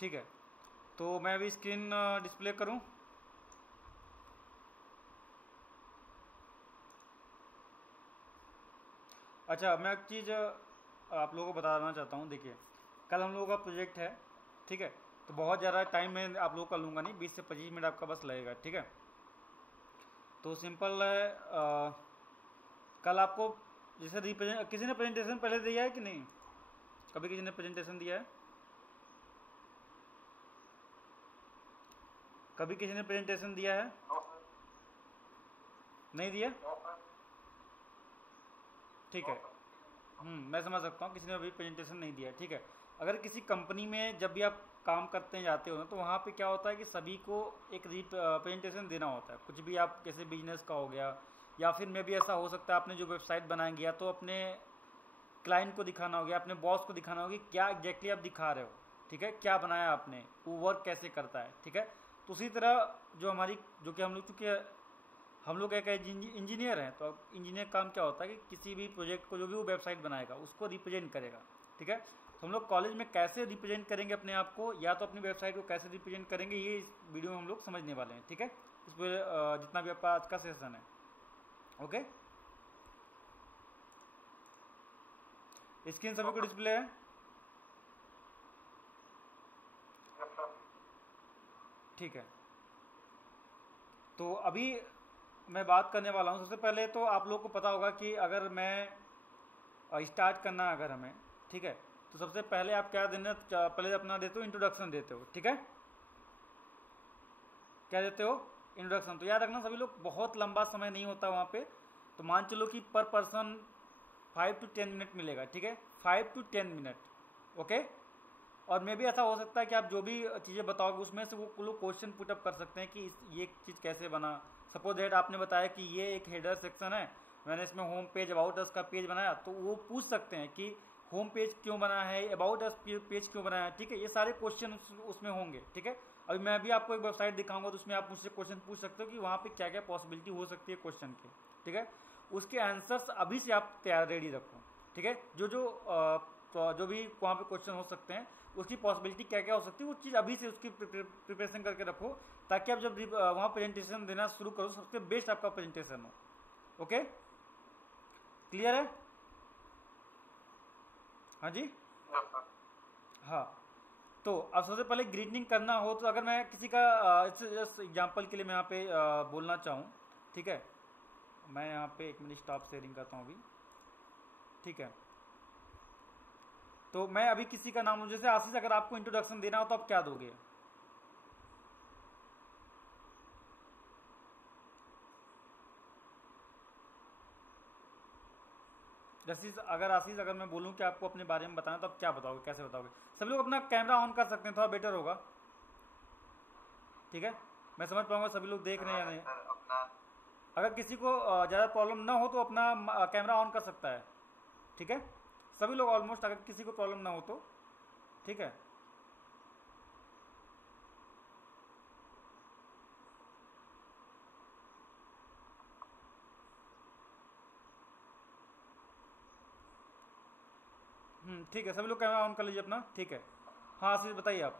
ठीक है, तो मैं अभी स्क्रीन डिस्प्ले करूं। अच्छा, मैं एक चीज़ आप लोगों को बताना चाहता हूँ। देखिए, कल हम लोगों का प्रोजेक्ट है, ठीक है। तो बहुत ज़्यादा टाइम मैं आप लोगों का लूँगा नहीं, 20 से 25 मिनट आपका बस लगेगा, ठीक है। तो सिंपल है, कल आपको जैसे रिप्रेजेंट, किसी ने प्रेजेंटेशन पहले दिया है कि नहीं? कभी किसी ने प्रेजेंटेशन दिया है? कभी किसी ने प्रेजेंटेशन दिया है? नहीं दिया? ठीक है। मैं समझ सकता हूँ, किसी ने अभी प्रेजेंटेशन नहीं दिया, ठीक है। अगर किसी कंपनी में जब भी आप काम करते हैं, जाते हो ना, तो वहाँ पे क्या होता है कि सभी को एक प्रेजेंटेशन देना होता है। कुछ भी आप कैसे बिजनेस का हो गया, या फिर मे भी ऐसा हो सकता है आपने जो वेबसाइट बनाएंगे, या तो अपने क्लाइंट को दिखाना हो गया, अपने बॉस को दिखाना होगा कि क्या एग्जैक्टली आप दिखा रहे हो, ठीक है, क्या बनाया आपने, वो वर्क कैसे करता है, ठीक है। तो उसी तरह जो हमारी, जो कि हम लोग, चूँकि हम लोग एक इंजीनियर हैं, तो इंजीनियर काम क्या होता है कि किसी भी प्रोजेक्ट को, जो भी वो वेबसाइट बनाएगा, उसको रिप्रेजेंट करेगा, ठीक है। तो हम लोग कॉलेज में कैसे रिप्रेजेंट करेंगे अपने आप को, या तो अपनी वेबसाइट को कैसे रिप्रेजेंट करेंगे, ये इस वीडियो में हम लोग समझने वाले हैं, ठीक है। इस पर जितना भी आपका आज का सेशन है, ओके। स्क्रीन सभी को डिस्प्ले है? ठीक है। तो अभी मैं बात करने वाला हूँ। सबसे पहले तो आप लोग को पता होगा कि अगर मैं स्टार्ट करना है अगर हमें, ठीक है, तो सबसे पहले आप क्या देना, पहले अपना देते हो इंट्रोडक्शन देते हो, ठीक है। क्या देते हो? इंट्रोडक्शन। तो याद रखना सभी लोग, बहुत लंबा समय नहीं होता वहाँ पे। तो मान चलो कि पर पर्सन 5 to 10 मिनट मिलेगा, ठीक है, 5 to 10 मिनट, ओके। और मे भी ऐसा हो सकता है कि आप जो भी चीज़ें बताओगे उसमें से वो लोग क्वेश्चन पुटअप कर सकते हैं कि ये चीज़ कैसे बना। सपोज दैट आपने बताया कि ये एक हेडर सेक्शन है, मैंने इसमें होम पेज, अबाउट अस का पेज बनाया, तो वो पूछ सकते हैं कि होम पेज क्यों बना है, अबाउट अस पेज क्यों बनाया है, ठीक है। ये सारे क्वेश्चन उसमें होंगे, ठीक है। अभी मैं भी आपको एक वेबसाइट दिखाऊंगा, तो उसमें आप मुझसे क्वेश्चन पूछ सकते हो कि वहाँ पे क्या क्या पॉसिबिलिटी हो सकती है क्वेश्चन के, ठीक है। उसके आंसर्स अभी से आप तैयार रेडी रखो, ठीक है। जो भी वहाँ पे क्वेश्चन हो सकते हैं, उसकी पॉसिबिलिटी क्या क्या हो सकती है, वो चीज़ अभी से उसकी प्रिपरेशन करके रखो, ताकि आप जब वहाँ प्रेजेंटेशन देना शुरू करो, सबसे बेस्ट आपका प्रेजेंटेशन हो, ओके। क्लियर है? हाँ जी। हाँ, तो अब सबसे पहले ग्रीटिंग करना हो, तो अगर मैं किसी का जस्ट एग्जाम्पल के लिए मैं यहाँ पे बोलना चाहूँ, ठीक है। मैं यहाँ पे 1 मिनट स्टॉप शेयरिंग करता हूँ अभी, ठीक है। तो मैं अभी किसी का नाम लूँ, जैसे आशीष, अगर आपको इंट्रोडक्शन देना हो तो आप क्या दोगे? आशीष, अगर मैं बोलूँ कि आपको अपने बारे में बताना, तो आप क्या बताओगे, कैसे बताओगे? सभी लोग अपना कैमरा ऑन कर सकते हैं, थोड़ा बेटर होगा, ठीक है। मैं समझ पाऊंगा सभी लोग देख रहे हैं या नहीं। अगर किसी को ज़्यादा प्रॉब्लम ना हो तो अपना कैमरा ऑन कर सकता है, ठीक है। सभी लोग ऑलमोस्ट, अगर किसी को प्रॉब्लम ना हो तो, ठीक है। ठीक है, सभी लोग कैमरा ऑन कर लीजिए अपना, ठीक है। हाँ आशीष, बताइए आप।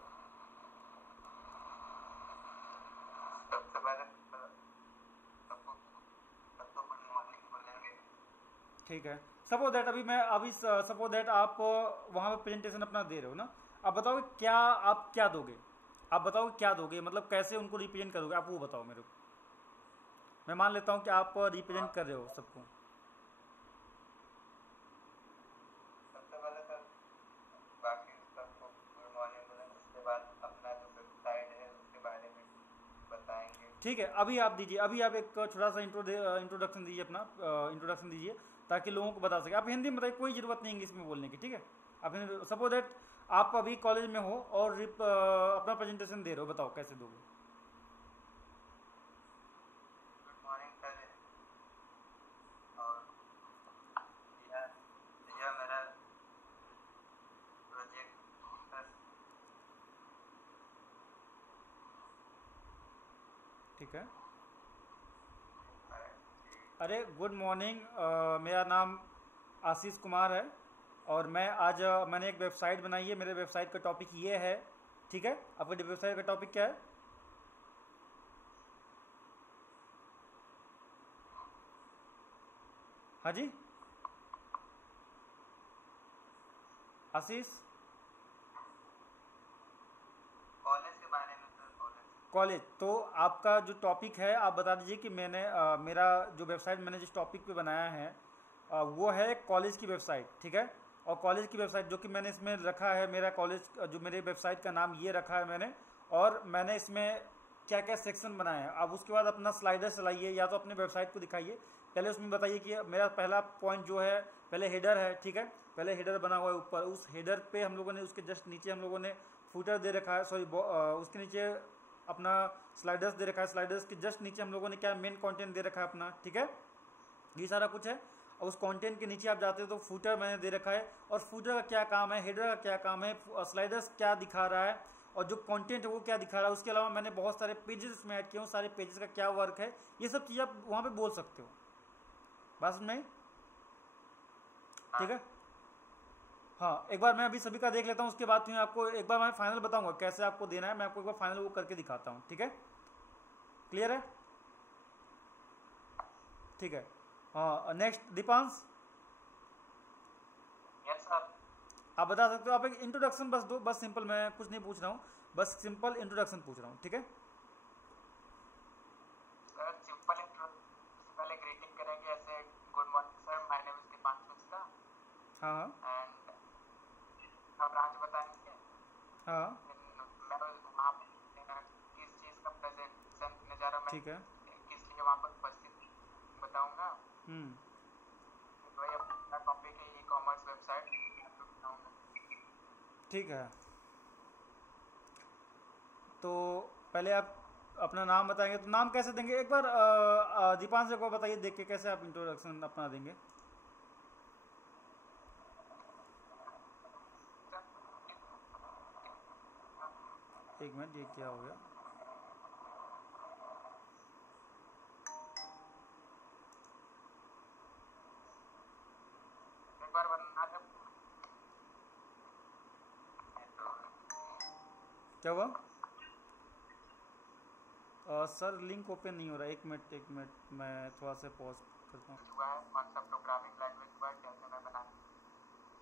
सबसे पहले सबको सबको गुड मॉर्निंग बोलेंगे। ठीक है। सपोज दैट अभी सपोज दैट आप वहाँ पे प्रेजेंटेशन अपना दे रहे हो ना, आप बताओगे क्या, आप क्या दोगे? आप बताओगे क्या दोगे, मतलब कैसे उनको रिप्रेजेंट करोगे, आप वो बताओ मेरे को। मैं मान लेता हूँ कि आप रिप्रेजेंट कर रहे हो सबको। सबसे पहले सर बाकी सबको गुड मॉर्निंग बोलेंगे, उसके बाद अपना जो वेबसाइट है उसके बारे में बताएंगे। ठीक है, अभी आप दीजिए, अभी आप एक छोटा सा इंट्रोडक्शन दीजिए, अपना इंट्रोडक्शन दीजिए, ताकि लोगों को बता सके। आप हिंदी में बताइए, कोई ज़रूरत नहीं इंग्लिश में बोलने की, ठीक है। आप सपोज दैट आप अभी कॉलेज में हो और अपना प्रेजेंटेशन दे रहे हो, बताओ कैसे दोगे? गुड मॉर्निंग सर, और यह यह मेरा प्रोजेक्ट सर। ठीक है। अरे गुड मॉर्निंग, मेरा नाम आशीष कुमार है, और मैं आज मैंने एक वेबसाइट बनाई है। मेरे वेबसाइट का टॉपिक ये है ठीक है। आपका वेबसाइट का टॉपिक क्या है? हाँ जी आशीष, कॉलेज के बारे में सर, कॉलेज। कॉलेज। तो आपका जो टॉपिक है आप बता दीजिए कि मैंने मेरा जो वेबसाइट मैंने जिस टॉपिक पे बनाया है वो है कॉलेज की वेबसाइट, ठीक है। और कॉलेज की वेबसाइट जो कि मैंने इसमें रखा है, मेरा कॉलेज जो मेरे वेबसाइट का नाम ये रखा है मैंने, और मैंने इसमें क्या क्या सेक्शन बनाए हैं। अब उसके बाद अपना स्लाइडर चलाइए या तो अपने वेबसाइट को दिखाइए। पहले उसमें बताइए कि मेरा पहला पॉइंट जो है, पहले हेडर है, ठीक है। पहले हेडर बना हुआ है ऊपर, उस हेडर पे हम लोगों ने उसके जस्ट नीचे हम लोगों ने फूटर दे रखा है, सॉरी उसके नीचे अपना स्लाइडर्स दे रखा है, स्लाइडर्स के जस्ट नीचे हम लोगों ने क्या मेन कंटेंट दे रखा है अपना, ठीक है। ये सारा कुछ है। और उस कंटेंट के नीचे आप जाते हो तो फूटर मैंने दे रखा है, और फूटर का क्या काम है, हेडर का क्या काम है, स्लाइडर्स क्या दिखा रहा है, और जो कंटेंट है वो क्या दिखा रहा है। उसके अलावा मैंने बहुत सारे पेजेस इसमें ऐड किए हूँ, सारे पेजेस का क्या वर्क है, ये सब चीज़ आप वहाँ पे बोल सकते हो। बात समझ में आई? ठीक है। हाँ, एक बार मैं अभी सभी का देख लेता हूँ, उसके बाद फिर आपको एक बार मैं फाइनल बताऊंगा कैसे आपको देना है। मैं आपको एक बार फाइनल वो करके दिखाता हूँ, ठीक है। क्लियर है? ठीक है। हाँ, नेक्स्ट दीपांश, यस सर। आप बता सकते हो। आप एक इंट्रोडक्शन बस दो, बस सिंपल, मैं कुछ नहीं पूछ रहा हूँ, बस सिंपल इंट्रोडक्शन पूछ रहा हूँ, ठीक है। सर सिंपल इंट्रो से पहले ग्रीटिंग करेंगे ऐसे, good morning sir, my name is Deepanshu Mishra हाँ हाँ एंड आप ब्रांच बताएंगे। हाँ मैं वहाँ पर किस चीज़ का प्रेजेंटेशन देने जा रहा हूँ, मैं ठीक है। किस लिए वहाँ पर उपस्थित बताऊँगा। हम्म, वही अपना टॉपिक है, ई कॉमर्स वेबसाइट बताऊँगा। ठीक है। तो पहले आप अपना नाम बताएंगे, तो नाम कैसे देंगे एक बार दीपांश को बताइए देख के कैसे आप इंट्रोडक्शन अपना देंगे। एक मिनट, ये क्या हो गया? एक बार बना जब क्या हुआ? सर लिंक ओपन नहीं हो रहा, एक मिनट एक मिनट, मैं थोड़ा सा पॉज करता हूँ। हुआ है कौन सा प्रोग्रामिंग लैंग्वेज हुआ है, कैसे मैं बना।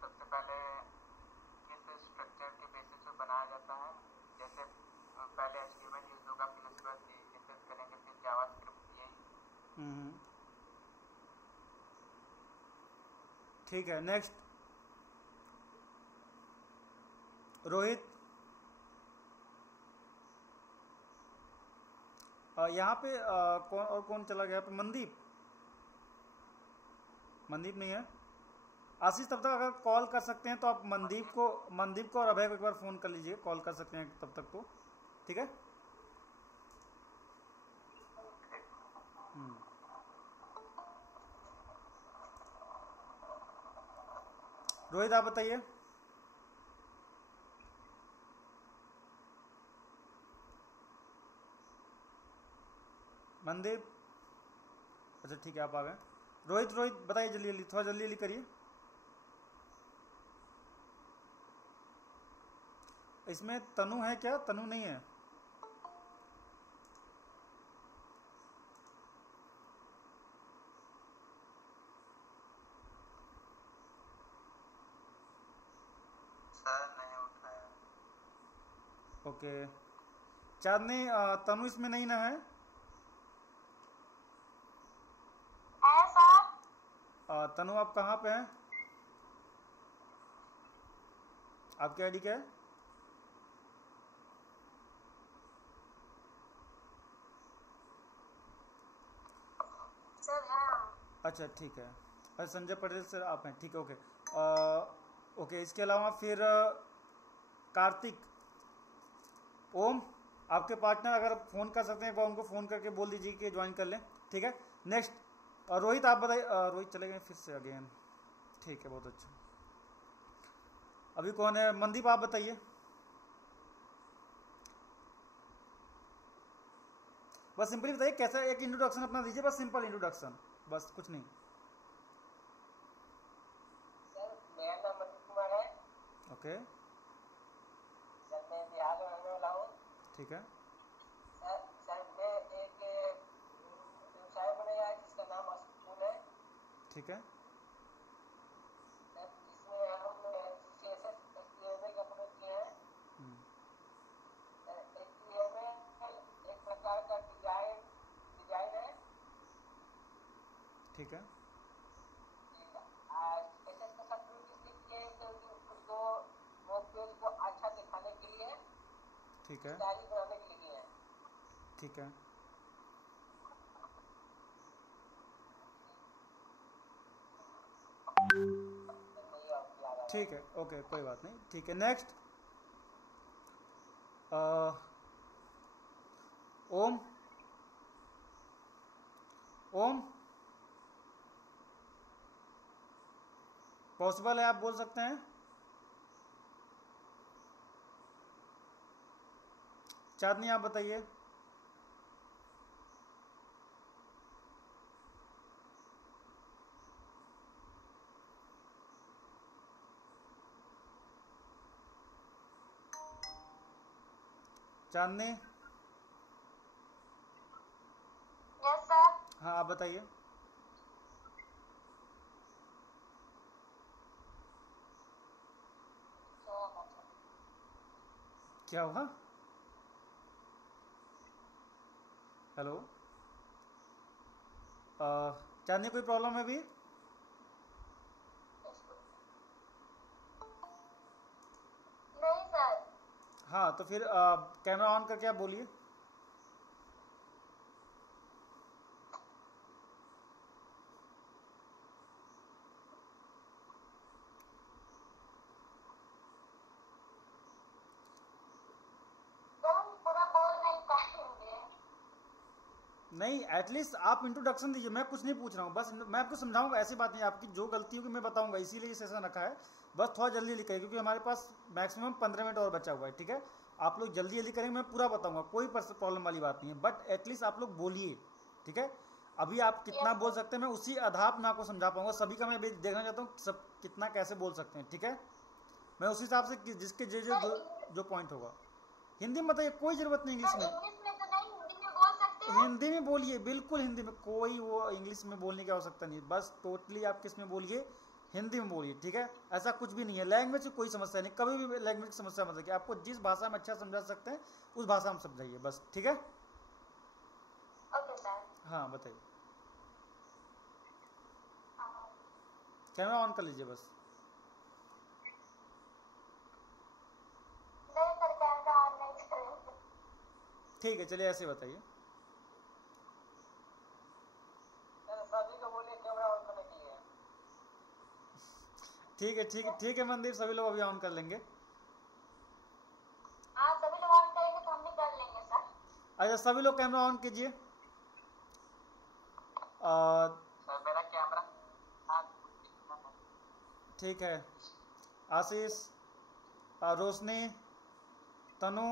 सबसे पहले किस स्ट्रक्चर के बेसिस पे बनाया जाता है, जैसे पहले HTML यूज होगा, फिर उसके बाद CSS करेंगे, फिर जावास्क्रिप्ट, यही। हम्म, ठीक है। नेक्स्ट रोहित, यहाँ पे कौन और कौन चला गया? पे मनदीप, मनदीप नहीं है। आशीष, तब तक अगर कॉल कर सकते हैं तो आप मनदीप को और अभय को एक बार फ़ोन कर लीजिए, कॉल कर सकते हैं तब तक तो, ठीक है। हम्म, रोहित आप बताइए। मनदीप, अच्छा ठीक है, आप आ गए। रोहित, रोहित बताइए जल्दी जल्दी, थोड़ा जल्दी जल्दी करिए। इसमें तनु है क्या? तनु नहीं है? सर नहीं उठाया। ओके। चांदनी, तनु इसमें नहीं ना है? है सर। तनु आप कहाँ पे हैं? आपकी आईडी क्या है? सर है हम। अच्छा ठीक है। अच्छा, संजय पटेल सर आप हैं, ठीक है, ओके। ओके, इसके अलावा फिर कार्तिक, ओम, आपके पार्टनर अगर फ़ोन कर सकते हैं एक बार उनको फ़ोन करके बोल दीजिए कि ज्वाइन कर लें, ठीक है। नेक्स्ट रोहित आप बताइए। रोहित चले गए फिर से अगेन, ठीक है, बहुत अच्छा। अभी कौन है? मनदीप आप बताइए। बस सिंपली बताइए कैसा, एक इंट्रोडक्शन अपना दीजिए, बस सिंपल इंट्रोडक्शन, बस कुछ नहीं। सर मेरा नाम मधु कुमार है। ओके। सर मैं बिहार में रहने वाला हूँ। ठीक है। सर मैं एक व्यवसाय बनाया है जिसका नाम स्कूल है। ठीक है। सर इसमें हम CSS HTML का प्रयोग किए हैं। HTML एक प्रकार का डिजाइन है। ठीक है। CSS का साथ प्रयोग इसलिए किए हैं क्योंकि उसको वो पेज को अच्छा दिखाने के लिए, ठीक है। स्टाइलिश बनाने के लिए किए हैं। ठीक है। वही आपको याद आ रहा है। ठीक है, ओके, कोई बात नहीं। ठीक है, नेक्स्ट ओम। ओम पॉसिबल है, आप बोल सकते हैं। चांदनी आप बताइए। चांदनी। Yes sir. हाँ, आप बताइए। क्या हुआ? हेलो, चांदनी कोई प्रॉब्लम है अभी? नहीं सर। हाँ, तो फिर कैमरा ऑन करके आप बोलिए। सर हम पूरा बोल नहीं पाएंगे। नहीं, एटलीस्ट आप इंट्रोडक्शन दीजिए। मैं कुछ नहीं पूछ रहा हूँ, बस मैं आपको समझाऊंगा। ऐसी बात नहीं, आपकी जो गलती होगी मैं बताऊंगा, इसीलिए ये सेशन रखा है। बस थोड़ा जल्दी जल्दी करिए, क्योंकि हमारे पास मैक्सिमम 15 मिनट और बचा हुआ है। ठीक है, आप लोग जल्दी जल्दी करेंगे, मैं पूरा बताऊंगा, कोई प्रॉब्लम वाली बात नहीं है। बट एटलीस्ट आप लोग बोलिए, ठीक है। अभी आप कितना बोल सकते हैं, मैं उसी आधार पर मैं आपको समझा पाऊंगा। सभी का मैं देखना चाहता हूँ सब कितना कैसे बोल सकते हैं। ठीक है, मैं उसी हिसाब से जिसके जो पॉइंट होगा। हिंदी में बताइए, कोई जरूरत नहीं इंग्लिश सर में। इंग्लिश में तो नहीं, हिंदी में बोल सकते हैं। हिंदी में बोलिए, बिल्कुल हिंदी में, कोई वो इंग्लिश में बोलने की आवश्यकता नहीं। बस टोटली आप किस में बोलिए, हिंदी में बोलिए। ठीक है, ऐसा कुछ भी नहीं है, लैंग्वेज की कोई समस्या नहीं, कभी भी लैंग्वेज की समस्या मत रखिए। आपको जिस भाषा में अच्छा समझा सकते हैं उस भाषा में समझाइए बस। ठीक है, ओके सर। हाँ बताइए। कैमरा ऑन कर लीजिए बस। नहीं सर, कैमरा ऑन नहीं करेंगे। ठीक है, चलिए ऐसे बताइए। सर सभी को बोलिए कैमरा ऑन करने के लिए। ठीक है, ठीक है, ठीक है मनदीप, सभी लोग अभी ऑन कर लेंगे। हाँ सभी लोग ऑन करेंगे तो हम भी कर लेंगे सर। अच्छा, सभी लोग कैमरा ऑन कीजिए। सर मेरा कैमरा ठीक है, आशीष, रोशनी, तनु,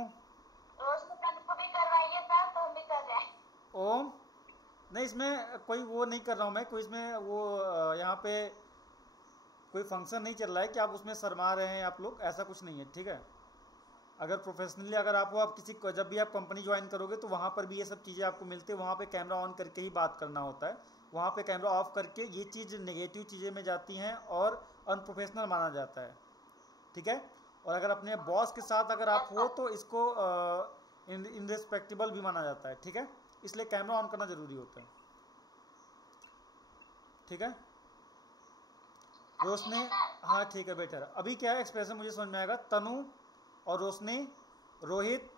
रोशनी सर को भी करवाइए सर, तो हम भी कर रहे हैं। ओम। नहीं, इसमें कोई वो नहीं कर रहा हूँ मैं, कोई इसमें वो यहाँ पे कोई फंक्शन नहीं चल रहा है कि आप उसमें शर्मा रहे हैं आप लोग, ऐसा कुछ नहीं है। ठीक है, अगर प्रोफेशनली अगर आप किसी जब भी आप कंपनी ज्वाइन करोगे तो वहाँ पर भी ये सब चीज़ें आपको मिलती है। वहाँ पे कैमरा ऑन करके ही बात करना होता है, वहाँ पे कैमरा ऑफ करके ये चीज़ नेगेटिव चीज़ें में जाती हैं और अनप्रोफेशनल माना जाता है। ठीक है, और अगर अपने बॉस के साथ अगर आप हो तो इसको इनरिस्पेक्टेबल भी माना जाता है। ठीक है, इसलिए कैमरा ऑन करना जरूरी होता है। ठीक है, रोशनी, हाँ ठीक है बेटर। अभी क्या है एक्सप्रेशन मुझे समझ में आएगा। तनु और रोशनी, रोहित,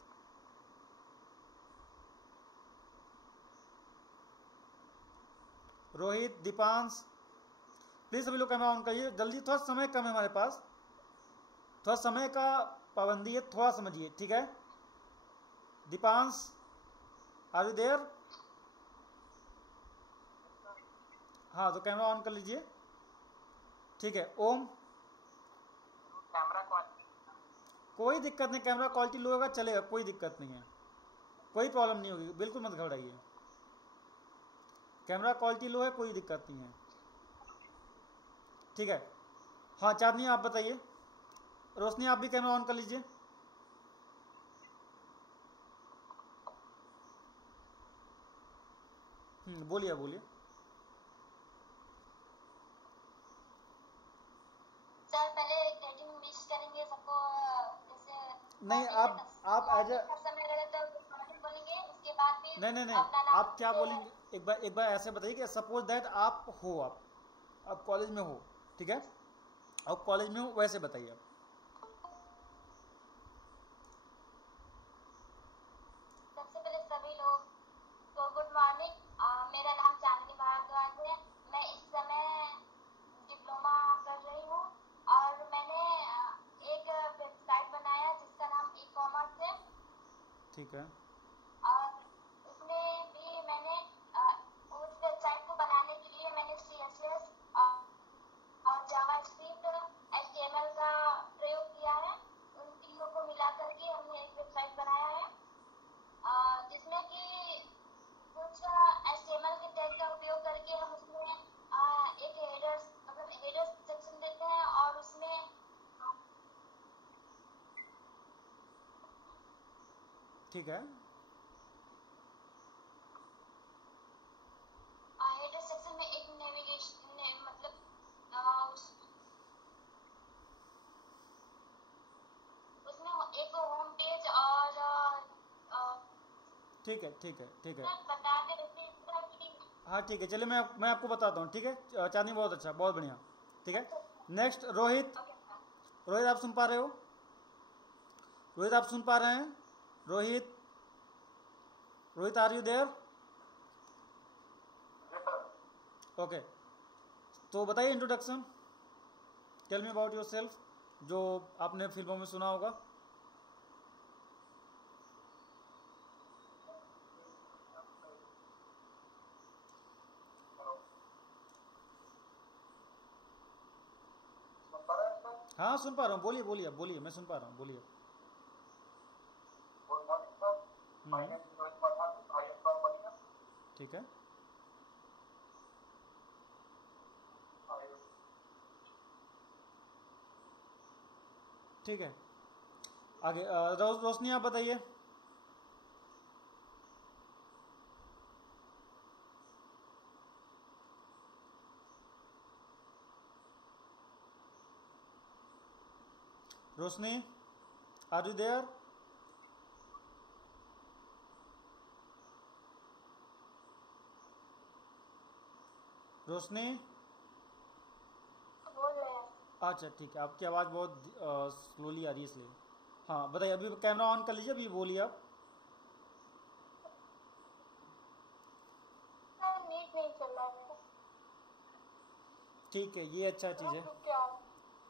दीपांश, प्लीज सभी लोग कैमरा ऑन करिए जल्दी, थोड़ा समय कम है हमारे पास, थोड़ा समय का पाबंदी है, थोड़ा समझिए। ठीक है, दीपांश, आर यू देयर? हाँ, तो कैमरा ऑन कर लीजिए। ठीक है, ओम। कैमरा कोई दिक्कत नहीं, कैमरा क्वालिटी लो होगा चलेगा, कोई दिक्कत नहीं है, कोई प्रॉब्लम नहीं होगी, बिल्कुल मत घबराइए। कैमरा क्वालिटी लो है, कोई दिक्कत नहीं है। ठीक है, हाँ चांदनी आप बताइए। रोशनी आप भी कैमरा ऑन कर लीजिए। बोलिए बोलिए। सर पहले 30 मिस करेंगे सबको, जैसे नहीं, आप एज मॉर्निंग का समय रहेगा तो गुड मॉर्निंग बोलेंगे, उसके बाद भी नहीं नहीं नहीं, अपना नाम आप क्या बोलेंगे, एक बार ऐसे बताइए कि सपोज दैट आप कॉलेज में हो, ठीक है, आप कॉलेज में हो वैसे बताइए आप। सबसे पहले सभी लोग को गुड मॉर्निंग। मेरा नाम चांदनी भारद्वाज है। मैं इस समय डिप्लोमा कर रही हूँ और मैंने एक वेबसाइट बनाया जिसका नाम ई कॉमर्स है। ठीक है और उसमें भी मैंने उस वेबसाइट को बनाने के लिए मैंने CSS और जावास्क्रिप्ट HTML का प्रयोग किया है। उन तीनों को मिला करके हमने एक वेबसाइट बनाया है, जिसमें कि कुछ HTML के टैग का उपयोग करके हम उसमें एक हेडर सेक्शन देते हैं और उसमें ठीक है हेडर सेक्शन में एक नेविगेशन मतलब उसमें एक होम पेज और ठीक है ठीक है ठीक है बताते रहते हैं इस तरह की। हाँ ठीक है, चलिए मैं आपको बताता हूँ, ठीक है चांदनी, बहुत अच्छा, बहुत बढ़िया, ठीक है। नेक्स्ट रोहित। रोहित आप सुन पा रहे हो? रोहित आप सुन पा रहे हैं? Rohit, Rohit are you there? Okay, तो बताइए introduction, tell me about yourself, जो आपने फिल्मों में सुना होगा। हाँ सुन पा रहा हूँ, बोलिए बोलिए बोलिए, मैं सुन पा रहा हूँ, बोलिए। Good morning sir, my name is Rohit Prasad, I am from Ballia. ठीक है ठीक है, आगे रोशनी आप बताइए। रोशनी आर यू देयर? रोशनी, बोल रहे हैं। अच्छा ठीक है, आपकी आवाज़ बहुत स्लोली आ रही है इसलिए। हाँ बताइए, अभी कैमरा ऑन कर लीजिए, अभी बोलिए आप। नीट नहीं चल रहा है। ठीक है, ये अच्छा चीज़ है। क्या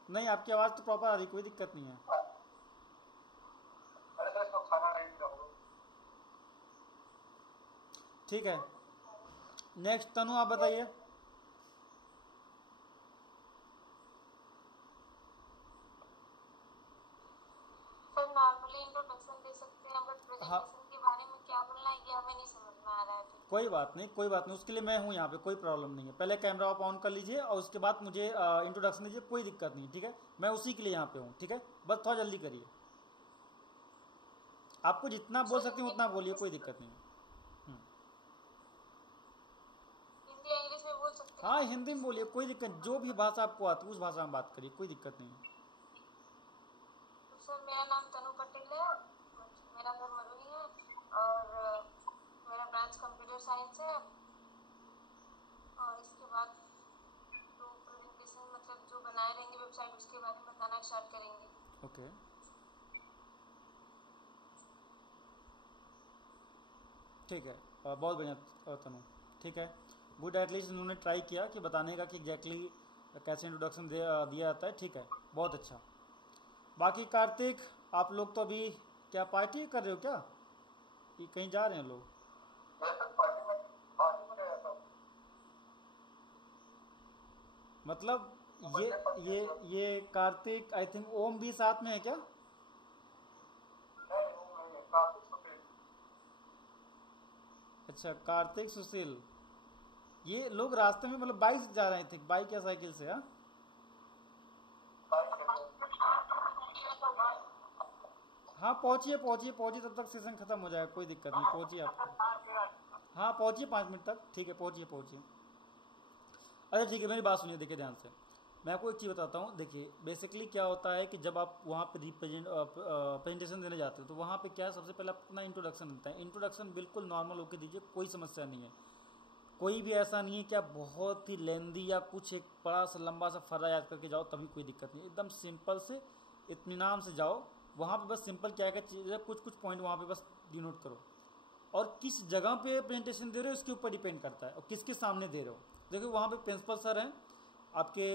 नहीं, आपकी आवाज़ तो प्रॉपर आ रही, कोई दिक्कत नहीं है। अरे सर इसको खाना नहीं दिया होगा। ठीक है, नेक्स्ट तनु आप बताइए। सर नॉर्मली इंट्रोडक्शन दे सकते हैं, बट हाँ प्रेजेंटेशन के बारे में क्या बोलना है ये हमें नहीं समझ में आ रहा है अभी। कोई बात नहीं, कोई बात नहीं, उसके लिए मैं हूँ यहाँ पे, कोई प्रॉब्लम नहीं है। पहले कैमरा आप ऑन कर लीजिए और उसके बाद मुझे इंट्रोडक्शन दीजिए, कोई दिक्कत नहीं, ठीक है, मैं उसी के लिए यहाँ पे हूँ, ठीक है, बस थोड़ा जल्दी करिए। आपको जितना बोल सकती हूँ उतना बोलिए, कोई दिक्कत नहीं है। हिंदी या इंग्लिश में बोल सकते हैं। हाँ हिंदी में बोलिए, कोई दिक्कत, जो भी भाषा आपको आती है उस भाषा में बात करिए, कोई दिक्कत नहीं है। तो सर मेरा नाम तनु पटेल है, मेरा घर मरुई है और मेरा ब्रांच कंप्यूटर साइंस है। और इसके बाद तो प्रेजेंटेशन मतलब जो बनाए रहेंगे वेबसाइट उसके बारे में बताना स्टार्ट करेंगे। ओके ठीक है, बहुत बढ़िया तनु, ठीक है, गुड, एटलीस्ट उन्होंने ट्राई किया कि बताने का कि एग्जैक्टली कैसे इंट्रोडक्शन दिया जाता है, ठीक है, बहुत अच्छा। बाकी कार्तिक, आप लोग तो अभी क्या पार्टी कर रहे हो क्या, कि कहीं जा रहे हैं लोग? मतलब ये कार्तिक, आई थिंक ओम भी साथ में है क्या? अच्छा, कार्तिक, सुशील, ये लोग रास्ते में मतलब बाइक से जा रहे थे, बाइक या साइकिल से? हाँ हाँ, पहुंचिए पहुंचिए पहुंचिए, तब तक सेशन खत्म हो जाएगा, कोई दिक्कत नहीं, पहुंचिए आप। हाँ पहुँचिए 5 मिनट तक, ठीक है पहुँचिए। अच्छा ठीक है, मेरी बात सुनिए, देखिए ध्यान से, मैं आपको एक चीज़ बताता हूँ। देखिए बेसिकली क्या होता है कि जब आप वहाँ पे प्रेजेंटेशन देने जाते हो तो वहाँ पे क्या है, सबसे पहले अपना इंट्रोडक्शन देता है। इंट्रोडक्शन बिल्कुल नॉर्मल होकर दीजिए, कोई समस्या नहीं है। कोई भी ऐसा नहीं है कि आप बहुत ही लेंदी या कुछ एक बड़ा सा लंबा सा फर्रा याद करके जाओ, तभी कोई दिक्कत नहीं। एकदम सिंपल से इत्मीनान से जाओ। वहाँ पे बस सिंपल क्या है कि कुछ पॉइंट वहाँ पे बस डिनोट करो, और किस जगह पे प्रेजेंटेशन दे रहे हो इसके ऊपर डिपेंड करता है, और किसके सामने दे रहे हो। देखो वहाँ पे प्रिंसिपल सर हैं, आपके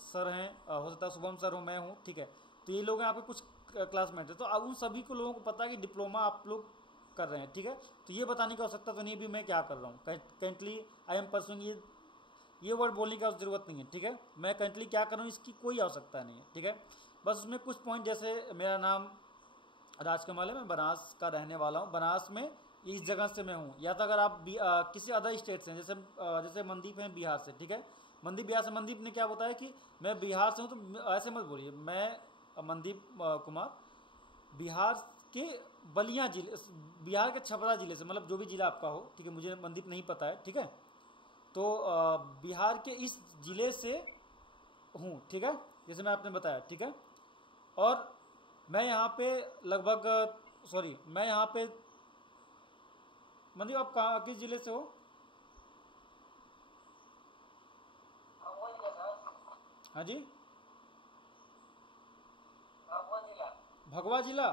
सर हैं, हो सकता है शुभम सर हो, मैं हूँ, ठीक है। तो ये लोग हैं आपके कुछ क्लासमेट है, तो अब उन सभी को लोगों को पता है कि डिप्लोमा आप लोग कर रहे हैं, ठीक है। तो ये बताने की आवश्यकता तो नहीं भी मैं क्या कर रहा हूँ, करेंटली आई एम परसुइंग, ये वर्ड बोलने की ज़रूरत नहीं है, ठीक है। मैं करेंटली क्या कर रहा हूँ इसकी कोई आवश्यकता नहीं है, ठीक है। बस उसमें कुछ पॉइंट, जैसे मेरा नाम राजकमल है, मैं बनास का रहने वाला हूँ, बनास में इस जगह से मैं हूँ। या तो अगर आप किसी अदर स्टेट से, जैसे मनदीप हैं बिहार से, ठीक है, मनदीप बिहार से। मनदीप ने क्या बताया कि मैं बिहार से हूँ, तो ऐसे मत बोलिए, मैं मनदीप कुमार बिहार के बलिया जिले, बिहार के छपरा जिले से, मतलब जो भी जिला आपका हो, ठीक है, मुझे मनदीप नहीं पता है, ठीक है। तो बिहार के इस जिले से हूँ, ठीक है, जैसे मैं आपने बताया, ठीक है। और मैं यहाँ पे मैं यहाँ पे, मनदीप आप कहाँ, किस जिले से हो? हाँ जी, भगवा जिला,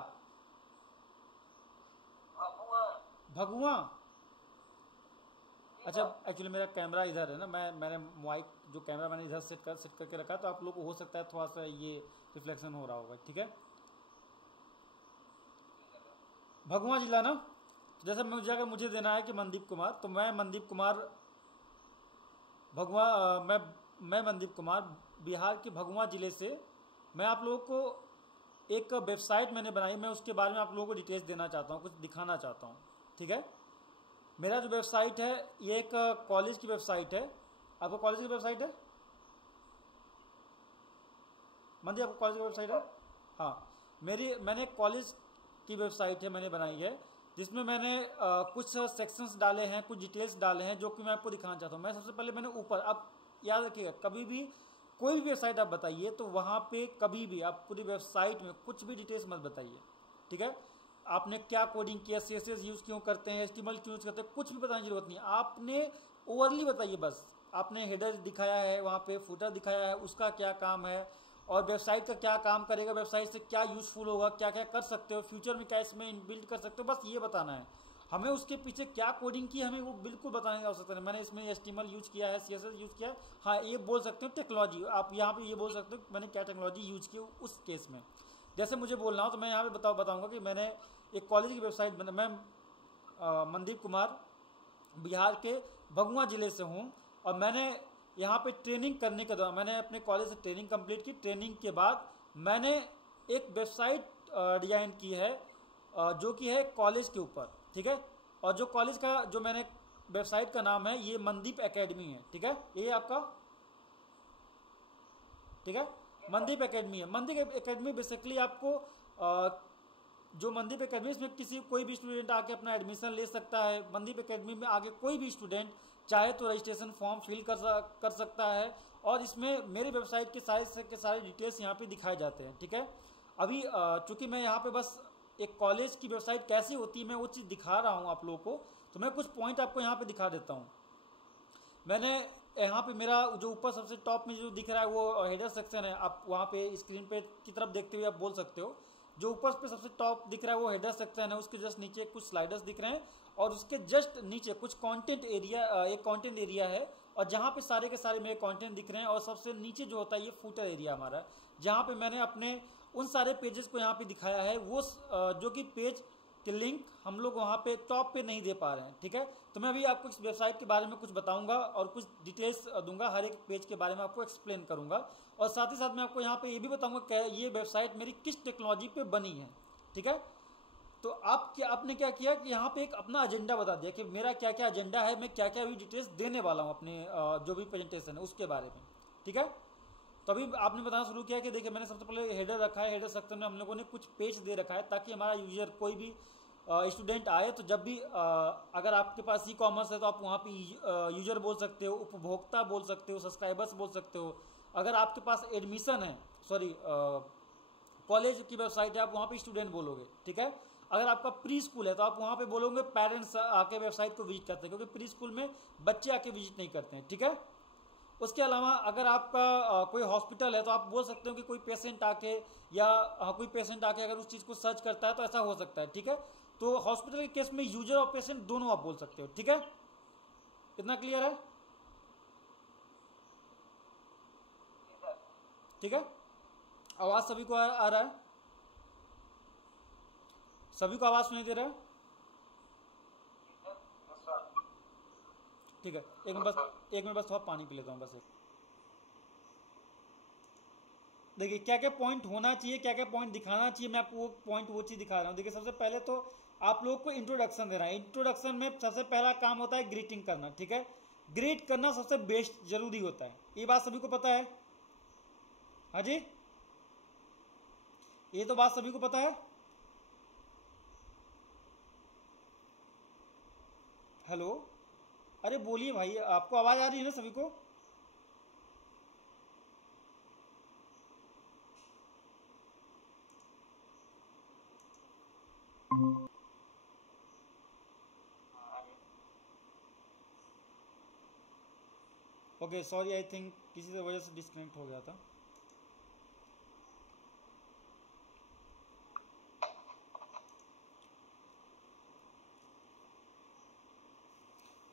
भगुआ। अच्छा एक्चुअली मेरा कैमरा इधर है ना, मैंने माइक जो कैमरा मैंने इधर सेट करके रखा, तो आप लोग को हो सकता है थोड़ा सा ये रिफ्लेक्शन हो रहा होगा, ठीक है। भगुआ जिला ना, तो जैसे अगर मुझे देना है कि मनदीप कुमार, तो मैं मनदीप कुमार भगुआ, मैं मनदीप कुमार बिहार के भगुआ जिले से। मैं आप लोगों को एक वेबसाइट मैंने बनाई, मैं उसके बारे में आप लोगों को डिटेल्स देना चाहता हूँ, कुछ दिखाना चाहता हूँ, ठीक है। मेरा जो वेबसाइट है ये एक कॉलेज की वेबसाइट है। आपको कॉलेज की वेबसाइट है मंदी, आपको कॉलेज की वेबसाइट है? हाँ, मैंने एक कॉलेज की वेबसाइट है मैंने बनाई है, जिसमें मैंने कुछ सेक्शंस डाले हैं, कुछ डिटेल्स डाले हैं, जो कि मैं आपको दिखाना चाहता हूँ। मैं सबसे पहले मैंने ऊपर, अब याद रखिएगा, कभी भी कोई भी वेबसाइट आप बताइए तो वहाँ पे कभी भी आप पूरी वेबसाइट में कुछ भी डिटेल्स मत बताइए, ठीक है। आपने क्या कोडिंग किया, CSS यूज़ क्यों करते हैं, HTML क्यों यूज़ करते हैं, कुछ भी बताने की जरूरत नहीं। आपने ओवरली बताइए, बस आपने हेडर दिखाया है, वहाँ पे फुटर दिखाया है, उसका क्या काम है, और वेबसाइट का क्या काम करेगा, वेबसाइट से क्या यूज़फुल होगा, क्या क्या कर सकते हो, फ्यूचर में क्या इसमें इनबिल्ट कर सकते हो, बस ये बताना है हमें। उसके पीछे क्या कोडिंग की हमें वो बिल्कुल बताने की आवश्यकता नहीं। मैंने इसमें HTML यूज किया है, CSS यूज किया है, हाँ ये बोल सकते हो टेक्नोलॉजी, आप यहाँ पे ये बोल सकते हो मैंने क्या टेक्नोलॉजी यूज की उस केस में। जैसे मुझे बोलना हो तो मैं यहाँ पे बताऊँगा कि मैंने एक कॉलेज की वेबसाइट मैं मनदीप कुमार बिहार के भगुआ ज़िले से हूँ, और मैंने यहाँ पे ट्रेनिंग करने के दौरान मैंने अपने कॉलेज से ट्रेनिंग कंप्लीट की। ट्रेनिंग के बाद मैंने एक वेबसाइट डिज़ाइन की है, जो कि है कॉलेज के ऊपर, ठीक है। और जो कॉलेज का जो मैंने वेबसाइट का नाम है ये मनदीप एकेडमी है, ठीक है, ये आपका, ठीक है, मनदीप एकेडमी है। मनदीप एकेडमी बेसिकली आपको जो मनदीप एकेडमी, इसमें कोई भी स्टूडेंट आके अपना एडमिशन ले सकता है। मनदीप एकेडमी में आगे कोई भी स्टूडेंट चाहे तो रजिस्ट्रेशन फॉर्म फिल कर सकता है, और इसमें मेरी वेबसाइट के सारे डिटेल्स यहाँ पे दिखाए जाते हैं, ठीक है। अभी चूंकि मैं यहाँ पे बस एक कॉलेज की वेबसाइट कैसी होती है मैं वो चीज़ दिखा रहा हूँ आप लोगों को, तो मैं कुछ पॉइंट आपको यहाँ पे दिखा देता हूँ। मैंने यहाँ पे मेरा जो ऊपर सबसे टॉप में जो दिख रहा है वो हेडर सेक्शन है। आप वहाँ पे स्क्रीन पे की तरफ देखते हुए आप बोल सकते हो, जो ऊपर पे सबसे टॉप दिख रहा है वो हेडर सेक्शन है। उसके जस्ट नीचे कुछ स्लाइडर्स दिख रहे हैं, और उसके जस्ट नीचे कुछ कंटेंट एरिया, एक कंटेंट एरिया है, और जहाँ पे सारे के सारे मेरे कंटेंट दिख रहे हैं। और सबसे नीचे जो होता है ये फूटर एरिया हमारा, जहाँ पे मैंने अपने उन सारे पेजेस को यहाँ पे दिखाया है, वो जो कि पेज के लिंक हम लोग वहाँ पे टॉप पे नहीं दे पा रहे हैं, ठीक है। तो मैं अभी आपको इस वेबसाइट के बारे में कुछ बताऊंगा और कुछ डिटेल्स दूंगा, हर एक पेज के बारे में आपको एक्सप्लेन करूंगा, और साथ ही साथ मैं आपको यहाँ पे ये भी बताऊंगा कि ये वेबसाइट मेरी किस टेक्नोलॉजी पे बनी है, ठीक है। तो आपने क्या किया कि यहाँ पे एक अपना एजेंडा बता दिया कि मेरा क्या क्या एजेंडा है, मैं क्या क्या अभी डिटेल्स देने वाला हूँ अपने जो भी प्रेजेंटेशन है उसके बारे में, ठीक है। तो अभी आपने बताना शुरू किया कि देखिए मैंने सबसे पहले हेडर रखा है, हेडर सेक्शन में हम लोगों ने कुछ पेज दे रखा है, ताकि हमारा यूजर कोई भी स्टूडेंट आए तो जब भी अगर आपके पास ई कॉमर्स है तो आप वहाँ पे यूजर बोल सकते हो, उपभोक्ता बोल सकते हो, सब्सक्राइबर्स बोल सकते हो। अगर आपके पास एडमिशन है, सॉरी कॉलेज की वेबसाइट है, आप वहाँ पे स्टूडेंट बोलोगे, ठीक है। अगर आपका प्री स्कूल है तो आप वहाँ पे बोलोगे पेरेंट्स आके वेबसाइट को विजिट करते हैं, क्योंकि प्री स्कूल में बच्चे आके विजिट नहीं करते हैं, ठीक है। उसके अलावा अगर आपका कोई हॉस्पिटल है तो आप बोल सकते हो कि कोई पेशेंट आके या कोई पेशेंट आके अगर उस चीज़ को सर्च करता है तो ऐसा हो सकता है, ठीक है। तो हॉस्पिटल के केस में यूजर और पेशेंट दोनों आप बोल सकते हो, ठीक है। इतना क्लियर है? ठीक है। आवाज सभी को आ रहा है? सभी को आवाज सुनाई दे रहा है? ठीक है, एक मिनट बस थोड़ा पानी पी लेता हूँ बस एक। देखिए क्या क्या पॉइंट होना चाहिए, क्या क्या पॉइंट दिखाना चाहिए, मैं आपको वो चीज दिखा रहा हूँ। देखिए सबसे पहले तो आप लोग को इंट्रोडक्शन दे रहा है। इंट्रोडक्शन में सबसे पहला काम होता है ग्रीटिंग करना, ठीक है। ग्रीट करना सबसे बेस्ट जरूरी होता है, ये बात सभी को पता है? हाँ जी, ये तो बात सभी को पता है। हेलो, अरे बोलिए भाई, आपको आवाज आ रही है ना सभी को? ओके सॉरी, आई थिंक किसी से वजह से डिस्कनेक्ट हो गया था।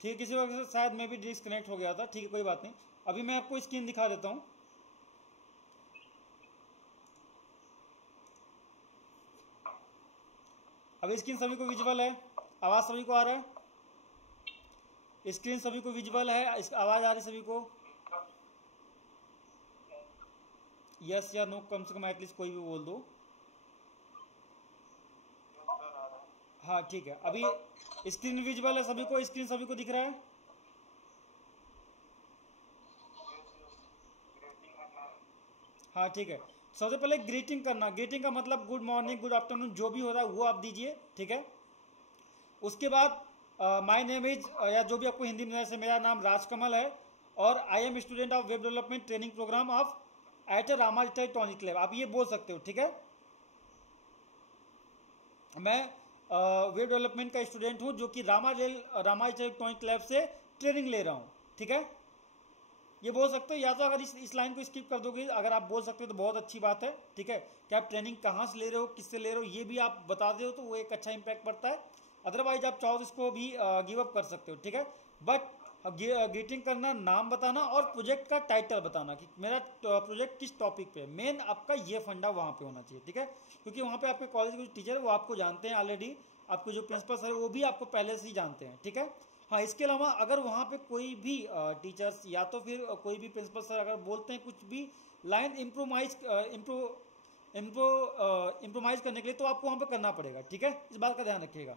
ठीक है, किसी वजह से शायद मैं भी डिस्कनेक्ट हो गया था, ठीक है कोई बात नहीं। अभी मैं आपको स्क्रीन दिखा देता हूँ। अभी स्क्रीन सभी को विजुअल है? आवाज सभी को आ रहा है? स्क्रीन सभी को विजुअल है? आवाज आ रही सभी को? यस या नो, कम से कम एटलीस्ट कोई भी बोल दो। हाँ ठीक है, अभी स्क्रीन विजुअल है सभी को? स्क्रीन सभी को दिख रहा है? हाँ ठीक है। सबसे पहले ग्रीटिंग करना। ग्रीटिंग का मतलब गुड मॉर्निंग, गुड आफ्टरनून, जो भी हो रहा है वो आप दीजिए, ठीक है। उसके बाद माय नेम इज, या जो भी आपको हिंदी में, जैसे मेरा नाम राजकमल है और I am student of web development training program of at Ramacharya tonic lab, आप ये बोल सकते हो, ठीक है। मैं वेब डेवलपमेंट का स्टूडेंट हूं जो कि रामाचार्य टॉनिक लैब से ट्रेनिंग ले रहा हूं, ठीक है। ये बोल सकते हो, या तो अगर इस लाइन को स्किप कर दोगे, अगर आप बोल सकते हो तो बहुत अच्छी बात है, ठीक है। कि आप ट्रेनिंग कहाँ से ले रहे हो, किससे ले रहे हो, ये भी आप बता दे हो तो वो एक अच्छा इंपैक्ट पड़ता है। अदरवाइज आप चाहो तो इसको भी गिव अप कर सकते हो, ठीक है। बट ग्रीटिंग करना, नाम बताना और प्रोजेक्ट का टाइटल बताना कि मेरा प्रोजेक्ट किस टॉपिक पे है, मेन आपका ये फंडा वहाँ पे होना चाहिए, ठीक है। क्योंकि वहाँ पे आपके कॉलेज के जो टीचर है वो आपको जानते हैं ऑलरेडी, आपके जो प्रिंसिपल सर है वो भी आपको पहले से ही जानते हैं, ठीक है। हाँ, इसके अलावा अगर वहाँ पे कोई भी टीचर्स या तो फिर कोई भी प्रिंसिपल सर अगर बोलते हैं कुछ भी लाइन इम्प्रोमाइज करने के लिए, तो आपको वहाँ पे करना पड़ेगा, ठीक है। इस बात का ध्यान रखिएगा।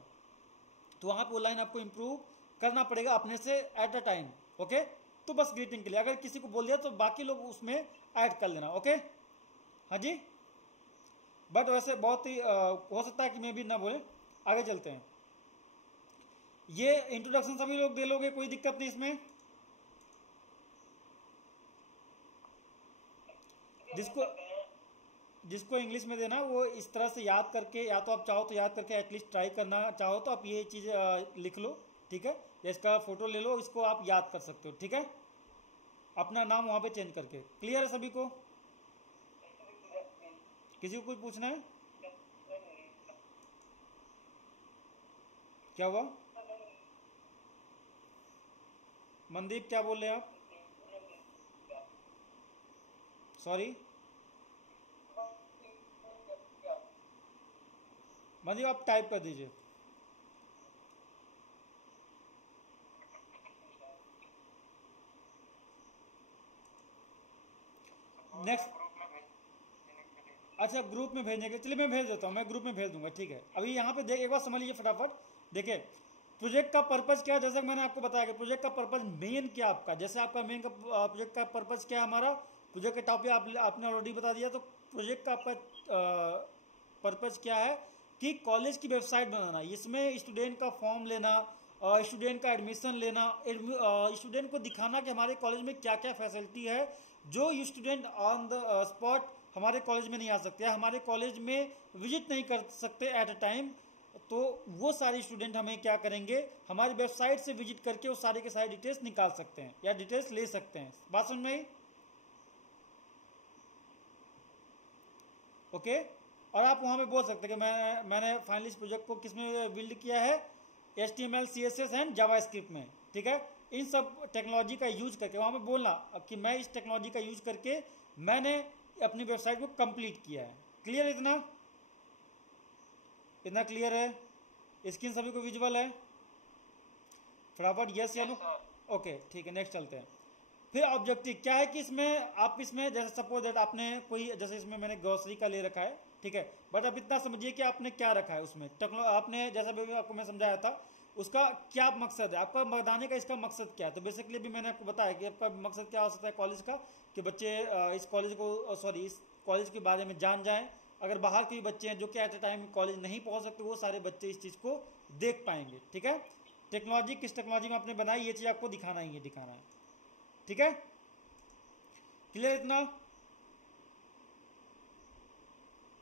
तो वहाँ पे वो लाइन आपको इम्प्रूव करना पड़ेगा अपने से एट अ टाइम, ओके। तो बस ग्रीटिंग के लिए अगर किसी को बोल दिया तो बाकी लोग उसमें ऐड कर लेना, ओके। हाँ जी, बट वैसे बहुत ही हो सकता है कि मैं भी ना बोले। आगे चलते हैं। ये इंट्रोडक्शन सभी लोग दे लोगे, कोई दिक्कत नहीं इसमें। जिसको इंग्लिश में देना वो इस तरह से याद करके, या तो आप चाहो तो याद करके एटलीस्ट ट्राई करना चाहो तो आप ये चीज़ लिख लो, ठीक है। या इसका फोटो ले लो, इसको आप याद कर सकते हो, ठीक है। अपना नाम वहाँ पे चेंज करके। क्लियर है सभी को? किसी को कुछ पूछना है? क्या हुआ? मनदीप क्या बोल रहे हैं आप? सॉरी मनदीप, आप टाइप कर दीजिए। नेक्स्ट, अच्छा ग्रुप में भेजने के लिए, चलिए मैं भेज देता हूँ, मैं ग्रुप में भेज दूंगा, ठीक है। अभी यहाँ पे देख, एक बार समझ लीजिए फटाफट। देखिए प्रोजेक्ट का पर्पज क्या है, जैसे मैंने आपको बताया कि प्रोजेक्ट का पर्पज मेन क्या आपका, जैसे आपका मेन का प्रोजेक्ट का पर्पज क्या है, हमारा प्रोजेक्ट का टॉपिक आपने ऑलरेडी बता दिया। तो प्रोजेक्ट का आपका पर्पज क्या है कि कॉलेज की वेबसाइट बनाना, इसमें स्टूडेंट का फॉर्म लेना, स्टूडेंट का एडमिशन लेना, स्टूडेंट को दिखाना कि हमारे कॉलेज में क्या क्या फैसिलिटी है जो स्टूडेंट ऑन द स्पॉट हमारे कॉलेज में नहीं आ सकते, हमारे कॉलेज में विजिट नहीं कर सकते एट अ टाइम। तो वो सारे स्टूडेंट हमें क्या करेंगे, हमारी वेबसाइट से विजिट करके वो सारे के सारे डिटेल्स निकाल सकते हैं या डिटेल्स ले सकते हैं। बात समझ में आई? ओके। और आप वहां पे बोल सकते हैं कि मैंने फाइनली इस प्रोजेक्ट को किसमें बिल्ड किया है, HTML CSS एंड जावास्क्रिप्ट में, ठीक है। इन सब टेक्नोलॉजी का यूज करके वहां पे बोलना कि मैं इस टेक्नोलॉजी का यूज करके मैंने अपनी वेबसाइट को कंप्लीट किया है। क्लियर? इतना क्लियर है? स्क्रीन सभी को विजुअल है? फटाफट यस या नो? ओके ठीक है, नेक्स्ट चलते हैं। फिर ऑब्जेक्टिव क्या है कि इसमें जैसे सपोज दैट आपने कोई, जैसे इसमें मैंने ग्रोसरी का ले रखा है, ठीक है, बट अब इतना समझिए कि आपने क्या रखा है उसमें, आपने जैसा भी आपको मैं समझाया था उसका क्या मकसद है, आपका बताने का इसका मकसद क्या है। तो बेसिकली भी मैंने आपको बताया कि आपका मकसद क्या हो सकता है कॉलेज का, कि बच्चे इस कॉलेज के बारे में जान जाएं। अगर बाहर के भी बच्चे हैं जो कि एट ए टाइम कॉलेज नहीं पहुंच सकते, वो सारे बच्चे इस चीज़ को देख पाएंगे, ठीक है। टेक्नोलॉजी किस टेक्नोलॉजी में आपने बनाई, ये चीज़ आपको दिखाना है, ठीक है। क्लियर इतना?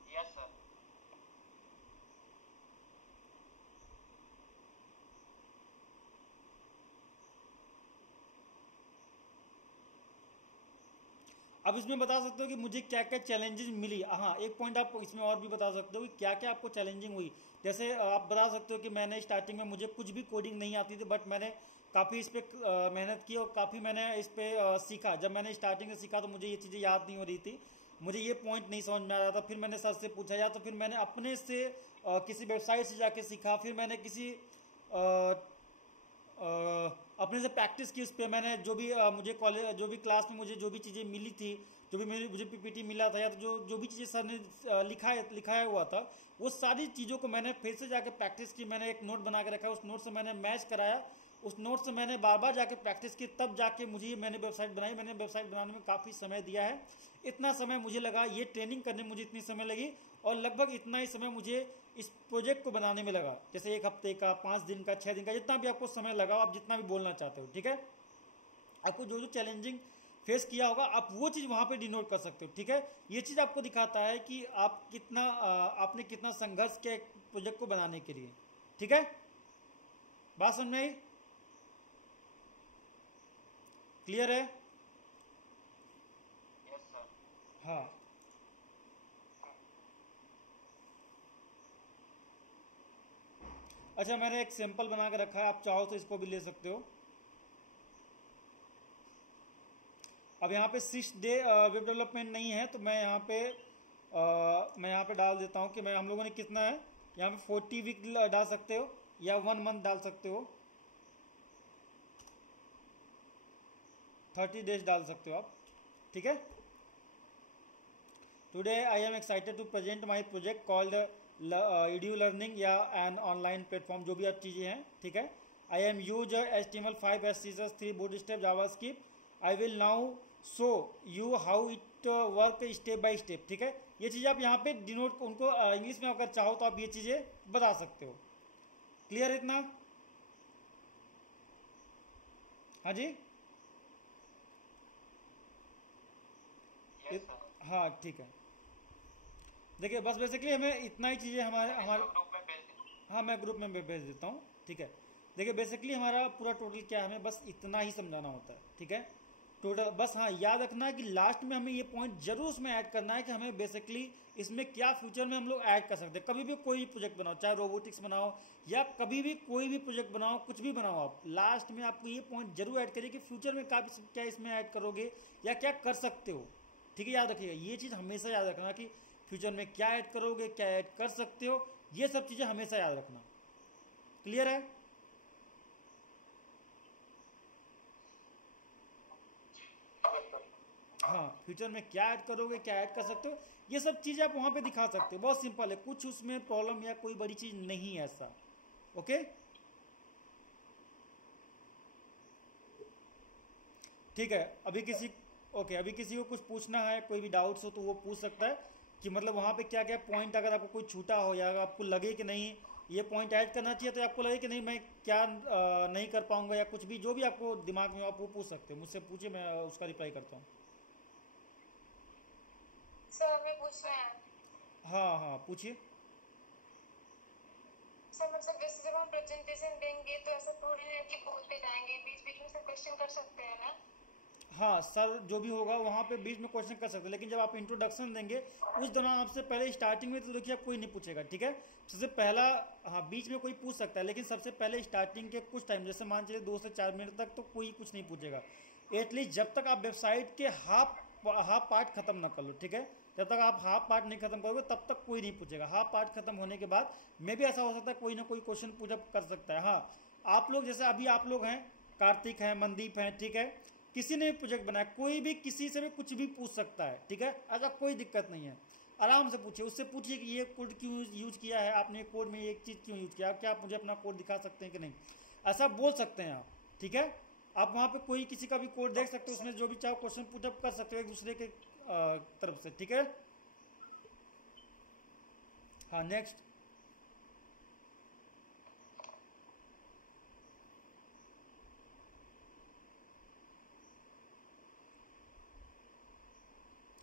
Yes sir. अब इसमें बता सकते हो कि मुझे क्या क्या चैलेंजेस मिली। हाँ, एक पॉइंट आप इसमें और भी बता सकते हो कि क्या क्या आपको चैलेंजिंग हुई। जैसे आप बता सकते हो कि मैंने स्टार्टिंग में मुझे कुछ भी कोडिंग नहीं आती थी, बट मैंने काफ़ी इस पर मेहनत की और काफ़ी मैंने इस पर सीखा। जब मैंने स्टार्टिंग से सीखा तो मुझे ये चीज़ें याद नहीं हो रही थी, मुझे ये पॉइंट नहीं समझ में आ रहा था। फिर मैंने सर से पूछा, या तो फिर मैंने अपने से किसी वेबसाइट से जाके सीखा, फिर मैंने किसी अपने से प्रैक्टिस की उस पर। मैंने जो भी मुझे कॉलेज, जो भी क्लास में मुझे जो भी चीज़ें मिली थी, जो भी मुझे PPT मिला था, या तो जो भी चीज़ें सर ने लिखाया हुआ था, वो सारी चीज़ों को मैंने फिर से जाके प्रैक्टिस की। मैंने एक नोट बना के रखा, उस नोट से मैंने मैच कराया, उस नोट से मैंने बार बार जाके प्रैक्टिस की, तब जाके मुझे मैंने वेबसाइट बनाई। मैंने वेबसाइट बनाने में काफ़ी समय दिया है। इतना समय मुझे लगा, ये ट्रेनिंग करने में मुझे इतनी समय लगी, और लगभग इतना ही समय मुझे इस प्रोजेक्ट को बनाने में लगा। जैसे 1 हफ्ते का, 5 दिन का, 6 दिन का, जितना भी आपको समय लगा, आप जितना भी बोलना चाहते हो, ठीक है। आपको जो जो चैलेंजिंग फेस किया होगा, आप वो चीज़ वहाँ पे डिनोट कर सकते हो, ठीक है। ये चीज़ आपको दिखाता है कि आपने कितना संघर्ष किया एक प्रोजेक्ट को बनाने के लिए, ठीक है। बात समझ में आई? क्लियर है? Yes sir. हाँ। अच्छा, मैंने एक सैंपल बना के रखा है, आप चाहो तो इसको भी ले सकते हो। अब यहाँ पे 6 डे वेब डेवलपमेंट नहीं है, तो मैं यहाँ पे डाल देता हूँ कि हम लोगों ने कितना है। यहाँ पे 40 वीक डाल सकते हो, या 1 मंथ डाल सकते हो, 30 डेज डाल सकते हो आप, ठीक है। Today I am excited to present my project called edu learning, या एन ऑनलाइन प्लेटफॉर्म, जो भी आप चीज़ें हैं, ठीक है। I am use HTML5 CSS 3 Bootstrap JavaScript. I will now show you how it work step by step, ठीक है। ये चीज़ें आप यहाँ पे डिनोट उनको इंग्लिश में अगर चाहो तो आप ये चीज़ें बता सकते हो। क्लियर है इतना? हाँ जी। Yes sir. हाँ ठीक है। देखिए बस बेसिकली हमें इतना ही चीज़ें हमारे ग्रुप में भेज दीजिए। हाँ, मैं ग्रुप में भेज देता हूँ, ठीक है। देखिए बेसिकली हमारा पूरा टोटल क्या है, हमें बस इतना ही समझाना होता है, ठीक है। टोटल बस हाँ याद रखना है कि लास्ट में हमें ये पॉइंट जरूर उसमें ऐड करना है कि हमें बेसिकली इसमें क्या फ्यूचर में हम लोग ऐड कर सकते हैं। कभी भी कोई प्रोजेक्ट बनाओ, चाहे रोबोटिक्स बनाओ या कभी भी कोई भी प्रोजेक्ट बनाओ, कुछ भी बनाओ, आप लास्ट में आपको ये पॉइंट जरूर ऐड करिए कि फ्यूचर में क्या इसमें ऐड करोगे या क्या कर सकते हो, ठीक है। याद रखिएगा, ये चीज़ हमेशा याद रखना कि फ्यूचर में क्या ऐड करोगे, क्या ऐड कर सकते हो, ये सब चीज़ें हमेशा याद रखना। क्लियर है? हाँ, फ्यूचर में क्या ऐड करोगे, क्या ऐड कर सकते हो, ये सब चीज़ें आप वहाँ पे दिखा सकते हो। बहुत सिंपल है, कुछ उसमें प्रॉब्लम या कोई बड़ी चीज़ नहीं है ऐसा। ओके, ठीक है। अभी किसी को कुछ पूछना है, कोई भी डाउट्स हो तो वो पूछ सकता है, कि मतलब वहाँ पे क्या क्या पॉइंट अगर आपको कोई छूटा हो या अगर आपको लगे कि नहीं ये पॉइंट ऐड करना चाहिए, तो आपको लगे कि नहीं मैं क्या नहीं कर पाऊंगा, या कुछ भी जो भी आपको दिमाग में हो, आप वो पूछ सकते हैं मुझसे, पूछिए, मैं उसका रिप्लाई करता हूँ। सर हमें पूछना है। हाँ हाँ पूछिए। सर मतलब वैसे जब हम प्रेजेंटेशन देंगे तो ऐसा थोड़ी है कि बोलते जाएंगे, बीच बीच में से क्वेश्चन कर सकते हैं ना? हाँ सर, जो भी होगा वहाँ पे बीच में क्वेश्चन कर सकते हैं, लेकिन जब आप इंट्रोडक्शन देंगे उस दौरान आपसे पहले स्टार्टिंग में तो देखिए आप कोई नहीं पूछेगा, ठीक है। सबसे पहला, हाँ बीच में कोई पूछ सकता है, लेकिन सबसे पहले स्टार्टिंग के कुछ टाइम, जैसे मान चलिए 2 से 4 मिनट तक, तो कोई कुछ नहीं पूछेगा। एटलीस्ट जब तक आप वेबसाइट के हाफ पार्ट खत्म ना कर लो, ठीक है। जब तक आप हाफ पार्ट नहीं खत्म करोगे तब तक कोई नहीं पूछेगा। हाफ पार्ट खत्म होने के बाद मे भी ऐसा हो सकता है कोई ना कोई क्वेश्चन पूछअप कर सकता है। हाँ, आप लोग जैसे अभी आप लोग हैं, कार्तिक हैं, मनदीप हैं, ठीक है, किसी ने भी प्रोजेक्ट बनाया, कोई भी किसी से भी कुछ भी पूछ सकता है, ठीक है। ऐसा कोई दिक्कत नहीं है, आराम से पूछिए, उससे पूछिए कि ये कोड क्यों यूज किया है आपने, कोड में एक चीज़ क्यों यूज किया, क्या आप मुझे अपना कोड दिखा सकते हैं कि नहीं, ऐसा बोल सकते हैं आप, ठीक है। आप वहाँ पे कोई किसी का भी कोड देख सकते हो, उसमें जो भी चाहो क्वेश्चन पुटअप कर सकते हो एक दूसरे के तरफ से, ठीक है। हाँ नेक्स्ट।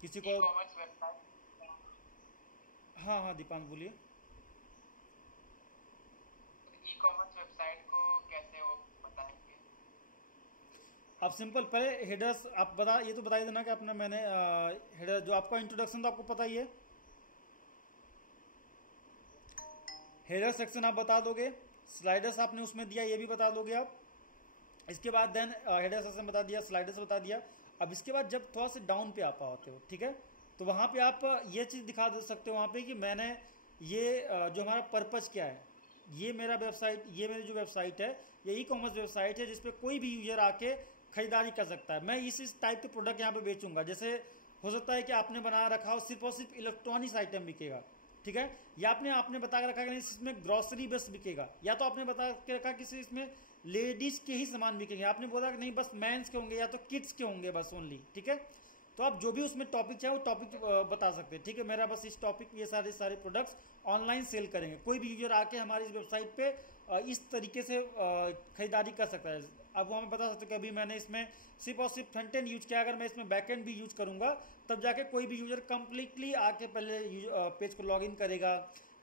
किसी को? Commerce website. हाँ हाँ दीपांश बोलिए। ई कॉमर्स वेबसाइट को कैसे वो बताएंगे? आप सिंपल पहले हेडर्स आप बता, ये तो बता ही देना कि अपना मैंने हेडर जो आपका इंट्रोडक्शन तो आपको पता ही है, हेडर सेक्शन आप बता दोगे, स्लाइडर्स आपने उसमें दिया ये भी बता दोगे आप। इसके बाद देन हेडर सेक्शन बता दिया, स्लाइडर्स बता दिया। अब इसके बाद जब थोड़ा सा डाउन पे आप पाते हो, ठीक है, तो वहाँ पे आप ये चीज़ दिखा दे सकते हो वहाँ पे कि मैंने ये जो हमारा पर्पज़ क्या है, ये मेरा वेबसाइट, ये मेरी जो वेबसाइट है ये ई कॉमर्स वेबसाइट है जिसपे कोई भी यूजर आके खरीदारी कर सकता है। मैं इस टाइप के प्रोडक्ट यहाँ पे बेचूंगा, जैसे हो सकता है कि आपने बना रखा हो सिर्फ और सिर्फ इलेक्ट्रॉनिक्स आइटम बिकेगा, ठीक है, या आपने बता के रखा कि नहीं इसमें ग्रॉसरी बस बिकेगा, या तो आपने बता के रखा कि इसमें लेडीज के ही सामान बिकेंगे, आपने बोला कि नहीं बस मेंस के होंगे या तो किड्स के होंगे बस ओनली, ठीक है। तो आप जो भी उसमें टॉपिक चाहे वो टॉपिक बता सकते हैं, ठीक है। मेरा बस इस टॉपिक ये सारे प्रोडक्ट्स ऑनलाइन सेल करेंगे, कोई भी यूजर आके हमारी इस वेबसाइट पे इस तरीके से खरीदारी कर सकता है। अब वो हमें बता सकते हैं कि अभी मैंने इसमें सिर्फ और सिर्फ फ्रंट एंड यूज किया, अगर मैं इसमें बैक एंड भी यूज करूंगा तब जाके कोई भी यूजर कंप्लीटली आके पहले पेज को लॉग इन करेगा,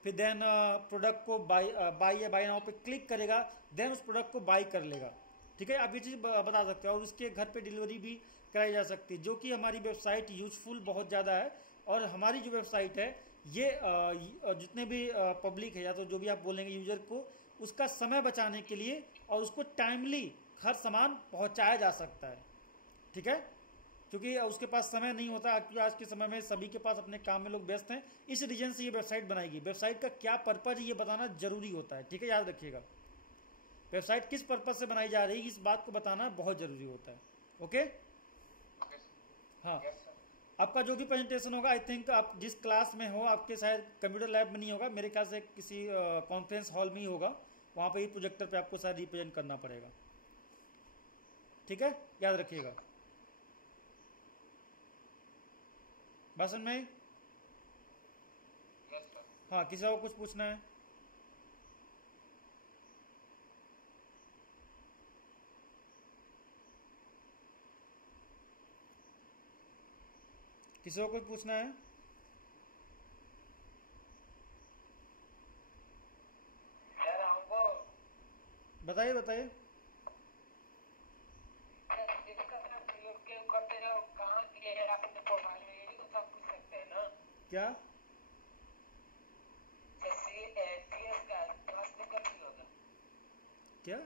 फिर देन प्रोडक्ट को बाई या बाई नाउ पे क्लिक करेगा, देन उस प्रोडक्ट को बाई कर लेगा, ठीक है। आप ये चीज़ बता सकते हो, और उसके घर पे डिलीवरी भी कराई जा सकती है, जो कि हमारी वेबसाइट यूजफुल बहुत ज़्यादा है। और हमारी जो वेबसाइट है ये जितने भी पब्लिक है या तो जो भी आप बोलेंगे यूजर को, उसका समय बचाने के लिए और उसको टाइमली हर सामान पहुंचाया जा सकता है, ठीक है, क्योंकि उसके पास समय नहीं होता, क्योंकि आज के समय में सभी के पास अपने काम में लोग व्यस्त हैं, इस रीजन से ये वेबसाइट बनाएगी। वेबसाइट का क्या पर्पज है ये बताना जरूरी होता है, ठीक है, याद रखिएगा। वेबसाइट किस पर्पज से बनाई जा रही है इस बात को बताना बहुत जरूरी होता है, ओके। हाँ, आपका जो भी प्रेजेंटेशन होगा, आई थिंक आप जिस क्लास में हो, आपके शायद कंप्यूटर लैब में नहीं होगा, मेरे ख्याल से किसी कॉन्फ्रेंस हॉल में ही होगा, वहाँ पे ही प्रोजेक्टर पे आपको शायद रिप्रेजेंट करना पड़ेगा, ठीक है, याद रखिएगा। भाषण में हाँ, किसी को कुछ पूछना है? किसी को कुछ पूछना है? बताइए बताइए। क्या? क्या?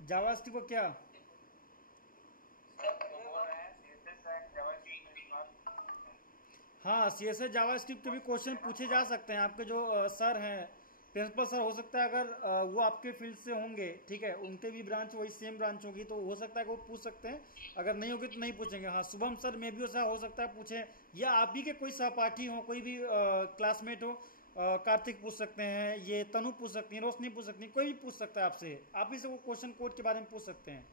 जावास्क्रिप्ट को क्या? हाँ, CSS जावास्क्रिप्ट के भी क्वेश्चन पूछे जा सकते हैं। आपके जो सर हैं, प्रिंसिपल सर, हो सकता है अगर वो आपके फील्ड से होंगे, ठीक है, उनके भी ब्रांच वही सेम ब्रांच होगी, तो हो सकता है कि वो पूछ सकते हैं, अगर नहीं होगी तो नहीं पूछेंगे। हाँ, शुभम सर में भी ऐसा हो सकता है पूछें, या आप ही के कोई सहपाठी हो, कोई भी क्लासमेट हो, कार्तिक पूछ सकते हैं, ये तनु पूछ सकती हैं, रोशनी पूछ सकती हैं, कोई भी पूछ सकता है आपसे, आप ही से वो क्वेश्चन कोड के बारे में पूछ सकते हैं।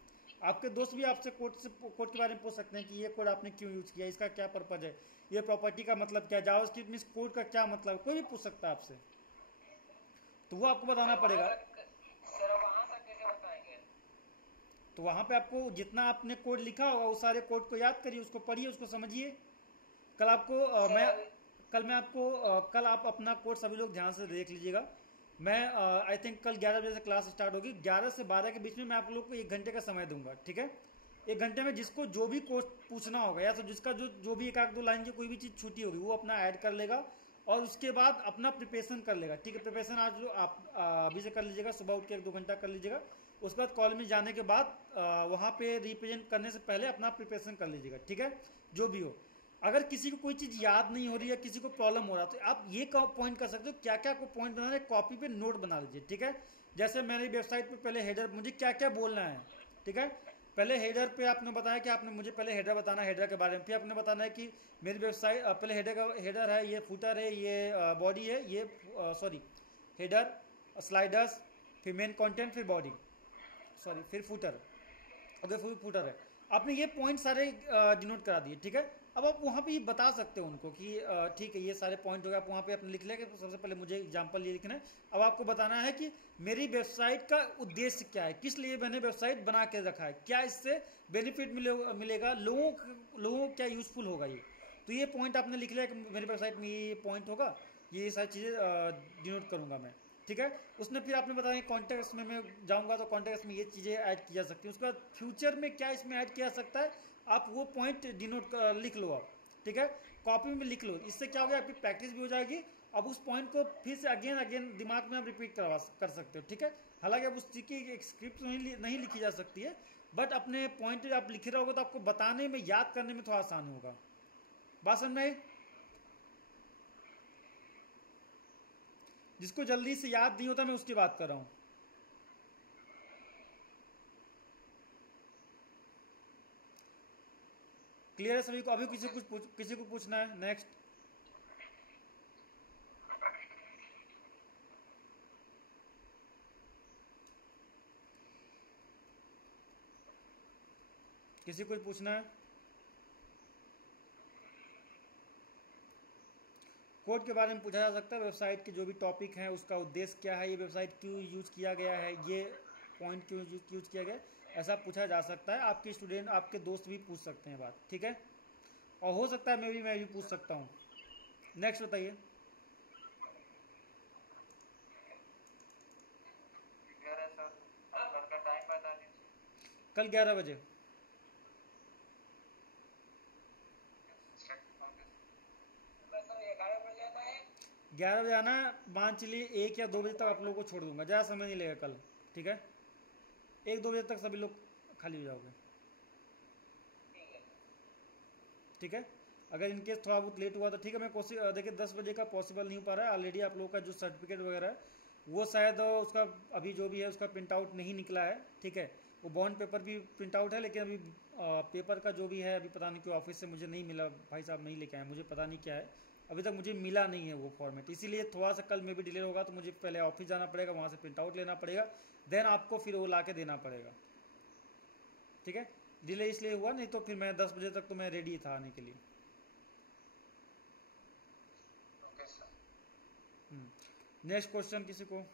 आपके दोस्त भी आपसे कोड के बारे में पूछ सकते हैं कि ये कोड आपने क्यों यूज किया, इसका क्या पर्पज है, ये प्रॉपर्टी का मतलब क्या है, जावास्क्रिप्ट में इस कोड का क्या मतलब है, कोई भी पूछ सकता है आपसे, तो वो आपको बताना पड़ेगा। सर वहाँ तक कैसे बताएंगे? तो वहां पे आपको जितना आपने कोड लिखा होगा उस सारे कोड को याद करिए, उसको पढ़िए, उसको समझिए। कल आपको मैं आपको कल आप अपना कोड सभी लोग ध्यान से देख लीजिएगा। मैं आई थिंक कल 11 बजे से क्लास स्टार्ट होगी, 11 से 12 के बीच में मैं आप लोग को 1 घंटे का समय दूंगा, ठीक है। 1 घंटे में जिसको जो भी कोड पूछना होगा या तो जिसका जो भी 1 आध 2 लाइन की कोई भी चीज़ छूटी होगी वो अपना ऐड कर लेगा और उसके बाद अपना प्रिपरेशन कर लेगा, ठीक है। प्रिपरेशन आज जो आप अभी से कर लीजिएगा, सुबह उठ के 1-2 घंटा कर लीजिएगा। उसके बाद कॉलेज में जाने के बाद वहाँ पे रिप्रेजेंट करने से पहले अपना प्रिपरेशन कर लीजिएगा, ठीक है। जो भी हो, अगर किसी को कोई चीज़ याद नहीं हो रही है, किसी को प्रॉब्लम हो रहा है, तो आप ये पॉइंट कर सकते हो, क्या क्या को पॉइंट बनाना है, कॉपी पे नोट बना लीजिए, ठीक है। जैसे मेरी वेबसाइट पे पहले हेडर, मुझे क्या क्या बोलना है, ठीक है। पहले हेडर पे आपने बताया कि आपने मुझे पहले हेडर बताना है, हेडर के बारे में, फिर आपने बताना है कि मेरी वेबसाइट पहले हेडर है, ये फुटर है, ये बॉडी है, ये सॉरी हेडर, स्लाइडर्स, फिर मेन कंटेंट, फिर बॉडी, सॉरी फिर फुटर, ओके फिर फुटर है। आपने ये पॉइंट सारे डिनोट करा दिए, ठीक है। अब आप वहाँ पे ये बता सकते हो उनको कि ठीक है ये सारे पॉइंट हो गए, आप वहाँ पे अपने लिख लेंगे। तो सबसे पहले मुझे एग्जांपल ये लिखना है। अब आपको बताना है कि मेरी वेबसाइट का उद्देश्य क्या है, किस लिए मैंने वेबसाइट बना के रखा है, क्या इससे बेनिफिट मिलेगा, लोगों को क्या यूजफुल होगा ये। तो ये पॉइंट आपने लिख लिया कि मेरी वेबसाइट में ये पॉइंट होगा, ये सारी चीज़ें डिनोट करूँगा मैं, ठीक है। उसने फिर आपने बताया कॉन्टेक्स्ट में मैं जाऊंगा तो कॉन्टेक्स्ट में ये चीज़ें ऐड की जा सकती हैं। उसके बाद फ्यूचर में क्या इसमें ऐड किया जा सकता है, आप वो पॉइंट डिनोट लिख लो आप, ठीक है। कॉपी में लिख लो, इससे क्या होगा आपकी प्रैक्टिस भी हो जाएगी। अब उस पॉइंट को फिर से अगेन दिमाग में आप रिपीट कर सकते हो, ठीक है। हालांकि अब उस चीज़ की एक स्क्रिप्ट नहीं लिखी जा सकती है, बट अपने पॉइंट आप लिखे रहोगे तो आपको बताने में, याद करने में थोड़ा आसान होगा। बात समझ में आई? जिसको जल्दी से याद नहीं होता मैं उसकी बात कर रहा हूं। क्लियर है सभी को? अभी किसी को पूछना है? नेक्स्ट किसी को पूछना है? कोड के बारे में पूछा जा सकता है, वेबसाइट के जो भी टॉपिक हैं उसका उद्देश्य क्या है, ये वेबसाइट क्यों यूज किया गया है, ये पॉइंट क्यों यूज किया गया है, ऐसा पूछा जा सकता है। आपके स्टूडेंट, आपके दोस्त भी पूछ सकते हैं बात, ठीक है। और हो सकता है मैं भी पूछ सकता हूँ। नेक्स्ट बताइए। कल 11 बजे। 11 बजे आना। मान चलिए 1 या 2 बजे तक आप लोगों को छोड़ दूंगा, ज़्यादा समय नहीं लगेगा कल, ठीक है। 1-2 बजे तक सभी लोग खाली हो जाओगे, ठीक है। अगर इनकेस थोड़ा बहुत लेट हुआ तो ठीक है, मैं कोशिश, देखिए 10 बजे का पॉसिबल नहीं हो पा रहा है। ऑलरेडी आप लोगों का जो सर्टिफिकेट वगैरह है वो शायद उसका अभी जो भी है उसका प्रिंट आउट नहीं निकला है, ठीक है। वो बॉन्ड पेपर भी प्रिंट आउट है, लेकिन अभी पेपर का जो भी है अभी पता नहीं क्यों ऑफिस से मुझे नहीं मिला, भाई साहब नहीं लेके आए, मुझे पता नहीं क्या है, अभी तक मुझे मिला नहीं है वो फॉर्मेट। इसीलिए थोड़ा सा कल में भी डिले होगा, तो मुझे पहले ऑफिस जाना पड़ेगा, वहाँ से प्रिंट आउट लेना पड़ेगा, देन आपको फिर वो ला के देना पड़ेगा, ठीक है। डिले इसलिए हुआ, नहीं तो फिर मैं 10 बजे तक तो मैं रेडी था आने के लिए। नेक्स्ट क्वेश्चन किसी को?